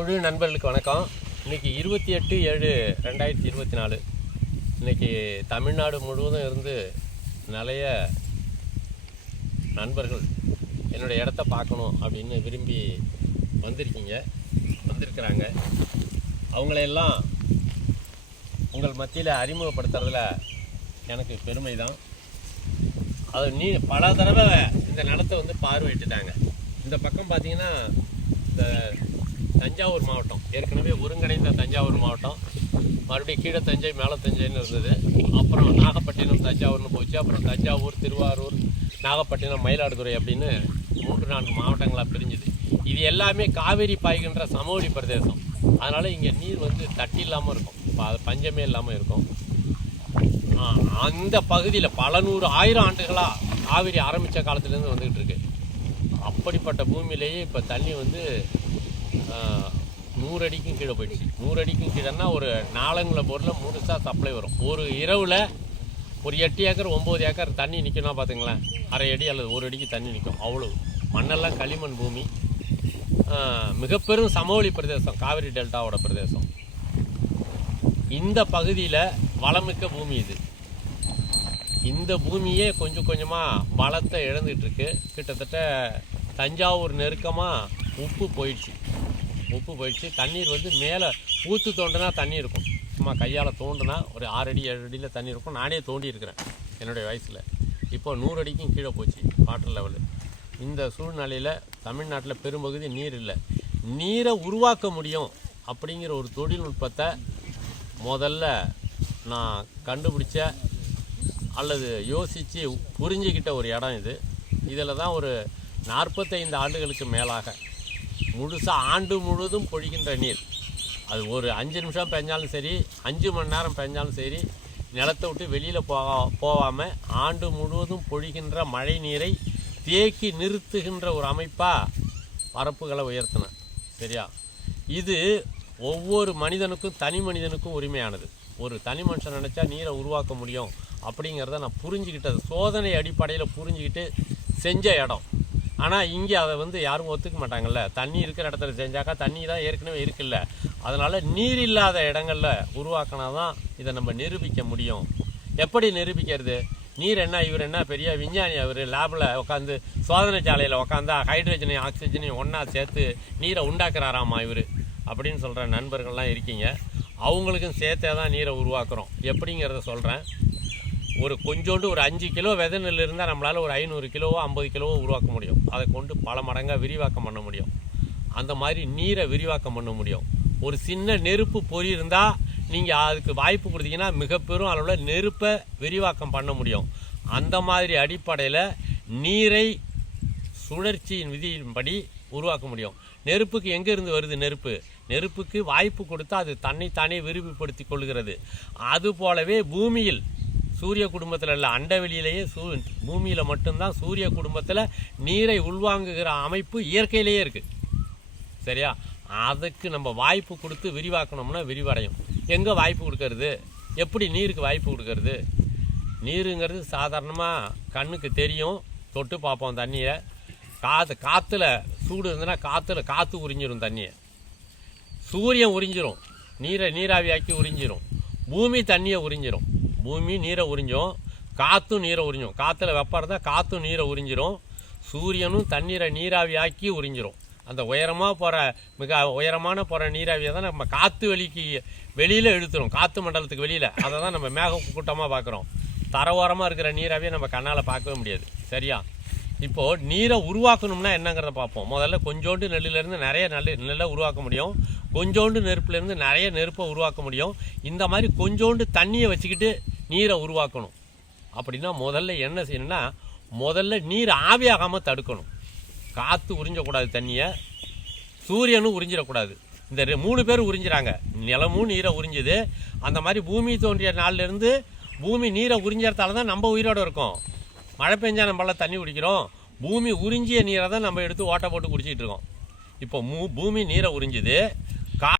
குழு நண்பர்களுக்கு வணக்கம். இன்னைக்கு இருபத்தி எட்டு ஏழு ரெண்டாயிரத்தி இருபத்தி நாலு. இன்னைக்கு தமிழ்நாடு முழுவதும் இருந்து நிறைய நண்பர்கள் என்னுடைய இடத்த பார்க்கணும் அப்படின்னு விரும்பி வந்திருக்கீங்க வந்திருக்கிறாங்க. அவங்களையெல்லாம் உங்கள் மத்தியில் அறிமுகப்படுத்துறதுல எனக்கு பெருமை தான் அது நீ பல தடவை இந்த நிலத்தை வந்து பார்வையிட்டுட்டாங்க. இந்த பக்கம் பார்த்தீங்கன்னா இந்த தஞ்சாவூர் மாவட்டம். ஏற்கனவே ஒருங்கிணைந்த தஞ்சாவூர் மாவட்டம். மறுபடியும் கீழே தஞ்சை மேலே தஞ்சைன்னு இருந்தது. அப்புறம் நாகப்பட்டினம் தஞ்சாவூர்னு போச்சு. அப்புறம் தஞ்சாவூர் திருவாரூர் நாகப்பட்டினம் மயிலாடுதுறை அப்படின்னு மூன்று நான்கு மாவட்டங்களாக பிரிஞ்சுது. இது எல்லாமே காவேரி பாய்கின்ற சமவெளி பிரதேசம். அதனால் இங்கே நீர் வந்து தட்டி இல்லாமல் இருக்கும். ப- பஞ்சமே இல்லாமல் இருக்கும். அந்த பகுதியில் பல நூறு ஆயிரம் ஆண்டுகளாக காவிரி ஆரம்பித்த காலத்துலேருந்து வந்துக்கிட்டு இருக்கு. அப்படிப்பட்ட பூமியிலேயே இப்போ தண்ணி வந்து நூறு அடிக்கும் கீழே போயிடுச்சு. நூறு அடிக்கும் கீழேன்னா ஒரு நாலங்குல பொருளில் முழுசாக சப்ளை வரும். ஒரு இரவில் ஒரு எட்டு ஏக்கர் ஒம்பது ஏக்கர் தண்ணி நிற்கணும் பார்த்துங்களேன் அரை அடி அல்லது ஒரு அடிக்கு தண்ணி நிற்கும் அவ்வளோ மண்ணெல்லாம் களிமண் பூமி. மிகப்பெரும் சமவெளி பிரதேசம் காவிரி டெல்டாவோட பிரதேசம். இந்த பகுதியில் வளமிக்க பூமி இது. இந்த பூமியே கொஞ்சம் கொஞ்சமாக வளத்தை இழந்துகிட்ருக்கு கிட்டத்தட்ட தஞ்சாவூர் நெருக்கமாக உப்பு போயிடுச்சு. உப்பு போயிடுச்சு. தண்ணீர் வந்து மேலே ஊற்று தோண்டினா தண்ணி இருக்கும். சும்மா கையால் தோண்டினா ஒரு ஆறு அடி ஏழு அடியில் தண்ணி இருக்கும். நானே தோண்டி இருக்கிறேன் என்னுடைய வயசில். இப்போ நூறு அடிக்கும் கீழே போச்சு வாட்டர் லெவலு. இந்த சூழ்நிலையில் தமிழ்நாட்டில் பெரும்பகுதி நீர் இல்லை. நீரை உருவாக்க முடியும் அப்படிங்கிற ஒரு தொழில்நுட்பத்தை முதல்ல நான் கண்டுபிடிச்ச அல்லது யோசித்து புரிஞ்சுக்கிட்ட ஒரு இடம் இது. இதில் தான் ஒரு நாற்பத்தைந்து ஆண்டுகளுக்கு மேலாக முழுசாக ஆண்டு முழுவதும் பொழிகின்ற நீர். அது ஒரு அஞ்சு நிமிஷம் பெஞ்சாலும் சரி அஞ்சு மணி நேரம் பெஞ்சாலும் சரி நிலத்தை விட்டு வெளியில் போகா போகாமல் ஆண்டு முழுவதும் பொழிகின்ற மழை நீரை தேக்கி நிறுத்துகின்ற ஒரு அமைப்பாக பரப்புகளை உயர்த்தினேன். சரியா? இது ஒவ்வொரு மனிதனுக்கும் தனி மனிதனுக்கும் உரிமையானது. ஒரு தனி மனுஷன் நினச்சா நீரை உருவாக்க முடியும் அப்படிங்கிறத நான் புரிஞ்சுக்கிட்டது. சோதனை அடிப்படையில் புரிஞ்சுக்கிட்டு செஞ்ச இடம். ஆனால் இங்கே அதை வந்து யாரும் ஒத்துக்க மாட்டாங்கல்ல. தண்ணி இருக்கிற இடத்துல செஞ்சாக்கா தண்ணி தான் ஏற்கனவே இருக்குல்ல. அதனால் நீர் இல்லாத இடங்களில் உருவாக்கினா தான் இதை நம்ம நிரூபிக்க முடியும். எப்படி நிரூபிக்கிறது? நீர் என்ன இவர் என்ன பெரிய விஞ்ஞானி அவர்? லேபில் உட்காந்து சோதனை சாலையில் உட்காந்தா ஹைட்ரஜனையும் ஆக்சிஜனையும் ஒன்றா சேர்த்து நீரை உண்டாக்குறாராமா இவர்? அப்படின்னு சொல்கிற நண்பர்கள்லாம் இருக்கீங்க. அவங்களுக்கும் சேர்த்தே தான் நீரை உருவாக்குறோம். எப்படிங்கிறத சொல்கிறேன் ஒரு கொஞ்சோண்டு ஒரு அஞ்சு கிலோ விதை நெல் இருந்தால் நம்மளால் ஒரு ஐநூறு கிலோவோ ஐம்பது கிலோவோ உருவாக்க முடியும். அதை கொண்டு பல மடங்காக விரிவாக்கம் பண்ண முடியும். அந்த மாதிரி நீரை விரிவாக்கம் பண்ண முடியும். ஒரு சின்ன நெருப்பு பொறி இருந்தால் நீங்கள் அதுக்கு வாய்ப்பு கொடுத்தீங்கன்னா மிக பெரும் அளவில் நெருப்பை விரிவாக்கம் பண்ண முடியும். அந்த மாதிரி அடிப்படையில் நீரை சுழற்சியின் விதியின்படி உருவாக்க முடியும். நெருப்புக்கு எங்கேருந்து வருது நெருப்பு? நெருப்புக்கு வாய்ப்பு கொடுத்தா அது தன்னைத்தானே விரிவுபடுத்தி கொள்கிறது. அது போலவே பூமியில் சூரிய குடும்பத்தில் இல்லை அண்டவெளியிலேயே சூ பூமியில் மட்டும்தான் சூரிய குடும்பத்தில் நீரை உள்வாங்குகிற அமைப்பு இயற்கையிலேயே இருக்குது சரியா? அதுக்கு நம்ம வாய்ப்பு கொடுத்து விரிவாக்கணும்னா விரிவடையும். எங்கே வாய்ப்பு கொடுக்கறது? எப்படி நீருக்கு வாய்ப்பு கொடுக்கறது? நீருங்கிறது சாதாரணமாக கண்ணுக்கு தெரியும் தொட்டு பார்ப்போம் தண்ணியை. காற்று காற்றுல சூடு இருந்ததுன்னா காற்றுல காற்று உறிஞ்சிரும் தண்ணியை. சூரியன் உறிஞ்சிரும். நீரை நீராவியாக்கி உறிஞ்சிரும். பூமி தண்ணியை உறிஞ்சிரும். பூமி நீரை உறிஞ்சும் காற்றும் நீரை உறிஞ்சும். காற்றுல வெப்பம் இருந்தால் காற்றும் நீரை உறிஞ்சிரும். சூரியனும் தண்ணீரை நீராவியாக்கி உறிஞ்சிரும். அந்த உயரமாக போகிற மிக உயரமான போகிற நீராவியை தான் நம்ம காற்று வெளிக்கு வெளியில் இழுத்துரும். காற்று மண்டலத்துக்கு வெளியில். அதை தான் நம்ம மேக கூட்டமாக பார்க்குறோம். தரவோரமாக இருக்கிற நீராவியை நம்ம கண்ணால் பார்க்கவே முடியாது. சரியா? இப்போது நீரை உருவாக்கணும்னா என்னங்கிறத பார்ப்போம். முதல்ல கொஞ்சோண்டு நெல்லிலேருந்து நிறைய நெல் நெல்லை உருவாக்க முடியும். கொஞ்சோண்டு நெருப்புலேருந்து நிறைய நெருப்பை உருவாக்க முடியும். இந்த மாதிரி கொஞ்சோண்டு தண்ணியை வச்சுக்கிட்டு நீரை உருவாக்கணும். அப்படின்னா முதல்ல என்ன செய்யணும்னா முதல்ல நீர் ஆவியாகாமல் தடுக்கணும். காற்று உறிஞ்சக்கூடாது தண்ணியை சூரியனும் உறிஞ்சிடக்கூடாது. இந்த ரெ- மூணு பேர் உறிஞ்சிறாங்க. நிலமும் நீரை உறிஞ்சுது. அந்த மாதிரி பூமி தோன்றிய நாள்லேருந்து பூமி நீரை உறிஞ்சறதால தான் நம்ம உயிரோடு இருக்கோம். மழை பெஞ்சா நம்மளால் தண்ணி குடிக்கிறோம். பூமி உறிஞ்சிய நீரை தான் நம்ம எடுத்து ஓட்டை போட்டு குடிச்சிட்டு இருக்கோம். இப்போ மூ பூமி நீரை உறிஞ்சுது.